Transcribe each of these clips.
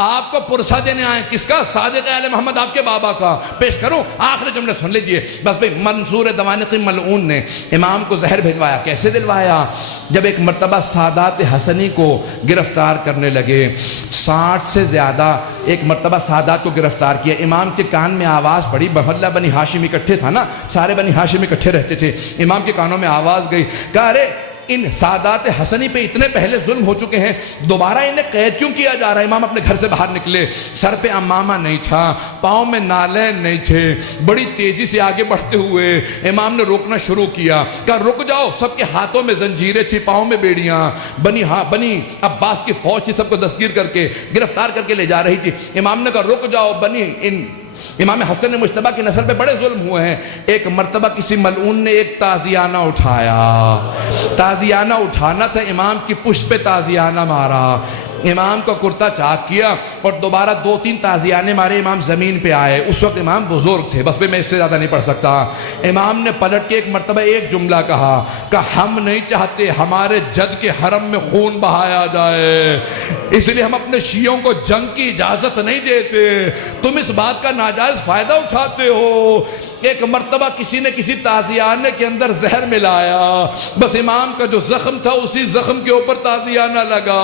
آپ کو پرسہ دینے آئے، کس کا؟ صادق آل محمد آپ کے بابا کا۔ پیش کروں؟ آخری جملے سن لیجئے بس بھئی۔ منصور دمانقی ملعون نے امام کو زہر بھیجوایا۔ کیسے دلوایا؟ جب ایک مرتبہ سادات حسنی کو گرفتار کرنے لگے، 60 سے زیادہ ایک مرتبہ سادات کو گرفتار کیا، امام کے کان میں آواز پڑی، محلہ بنی ہاشم اکٹھے تھا نا، سارے بنی ہاشم اکٹھے رہتے تھے، امام کے کانوں میں آواز گئی، کہا ارے ان سادات حسنی پہ اتنے پہلے ظلم ہو چکے ہیں، دوبارہ انہیں قید کیوں کیا جا رہا ہے؟ امام اپنے گھر سے باہر نکلے، سر پہ امامہ نہیں تھا، پاؤں میں نالین نہیں تھے، بڑی تیزی سے آگے بڑھتے ہوئے امام نے روکنا شروع کیا، کہا رک جاؤ، سب کے ہاتھوں میں زنجیریں تھی، پاؤں میں بیڑیاں، بنی عباس کی فوج تھی، سب کو دستگیر کر کے گرفتار کر کے لے جا رہی تھی۔ امام نے کہا رک جاؤ، امام حسن مجتبیٰ کی نسل پہ بڑے ظلم ہوئے ہیں۔ ایک مرتبہ کسی ملعون نے ایک تازیانہ اٹھایا، تازیانہ اٹھانا تھا، امام کی پشت پہ تازیانہ مارا، امام کا کرتا چاک کیا اور دوبارہ 2-3 تازیانے مارے، امام زمین پہ آئے۔ اس وقت امام بزرگ تھے، بس میں اس سے زیادہ نہیں پڑھ سکتا۔ امام نے پلٹ کے ایک مرتبہ ایک جملہ کہا کہ ہم نہیں چاہتے ہمارے جد کے حرم میں خون بہایا جائے، اس لیے ہم اپنے شیعوں کو جنگ کی اجازت نہیں دیتے، تم اس بات کا ناجائز فائدہ اٹھاتے ہو۔ ایک مرتبہ کسی نے کسی تازیانے کے اندر زہر ملایا، بس امام کا جو زخم تھا اسی زخم کے اوپر تازیانہ لگا،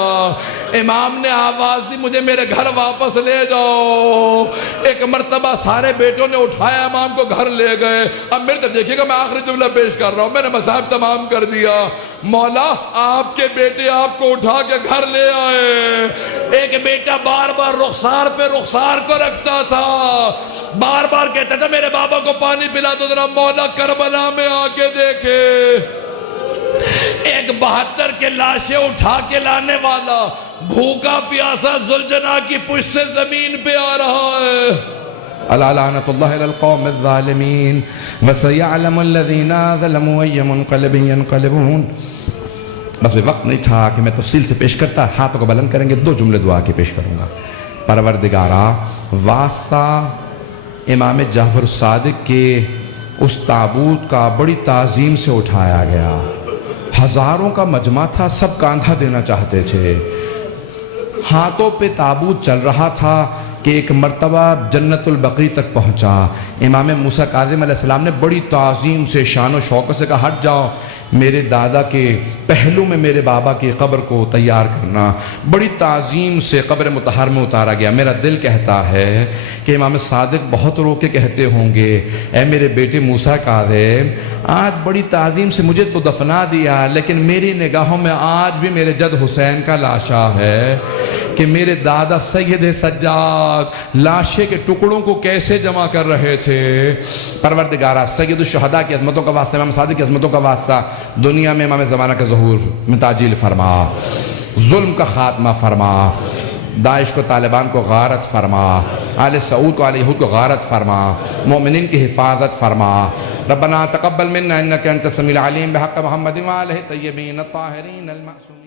امام نے آواز دی مجھے میرے گھر واپس لے جاؤ۔ ایک مرتبہ سارے بیٹوں نے اٹھایا، امام کو گھر لے گئے۔ اب میرے تو دیکھیے گا، میں آخری جملہ پیش کر رہا ہوں، میں نے مصاحب تمام کر دیا۔ مولا آپ کے بیٹے آپ کو اٹھا کے گھر لے آئے، ایک بیٹا بار بار رخسار پہ رخسار کو رکھتا تھا، بار بار کہتا تھا میرے بابا کو پانی پلا دو ذرا، مولا کربلا میں آ کے دیکھے۔ ایک 72 کے لاشیں اٹھا کے لانے والا بھوکا پیاسا ذوالجناح کی پشت سے زمین پہ آ رہا ہے۔ الا لعنت اللہ علی القوم الظالمین وسیعلم الذین ظلموا ای منقلب ینقلبون۔ بس بھی وقت نہیں تھا کہ میں تفصیل سے پیش کرتا، ہاتھوں کو بلند کریں گے، 2 جملے دعا کے پیش کروں گا۔ پروردگارا، واسطہ امام جعفر الصادق کے اس تابوت کا بڑی تعظیم سے اٹھایا گیا، ہزاروں کا مجمع تھا، سب کاندھا دینا چاہتے تھے، ہاتھوں پہ تابوت چل رہا تھا کہ ایک مرتبہ جنت البقیع تک پہنچا۔ امام موسیٰ کاظم علیہ السلام نے بڑی تعظیم سے شان و شوکت سے کہا ہٹ جاؤ، میرے دادا کے پہلو میں میرے بابا کی قبر کو تیار کرنا۔ بڑی تعظیم سے قبر مطہر میں اتارا گیا۔ میرا دل کہتا ہے کہ امام صادق بہت رو کے کہتے ہوں گے، اے میرے بیٹے موسیٰ کاظم، آج بڑی تعظیم سے مجھے تو دفنا دیا، لیکن میری نگاہوں میں آج بھی میرے جد حسین کا لاشا ہے کہ میرے دادا سید سجاد لاشے کے ٹکڑوں کو کیسے جمع کر رہے تھے۔ پروردگارہ، سید الشہداء کی عظمتوں کا واسطہ، امام صادق کی عظمتوں کا واسطہ، دنیا میں امام زمانہ کا ظہور میں تعجیل فرما، ظلم کا خاتمہ فرما، داعش کو طالبان کو غارت فرما، آل سعود کو آل یہود کو غارت فرما، مومنین کی حفاظت فرما۔ ربنا تقبل منا انک انت السمیع العلیم بحق محمد وآلہ الطیبین الطاہرین المعصومین۔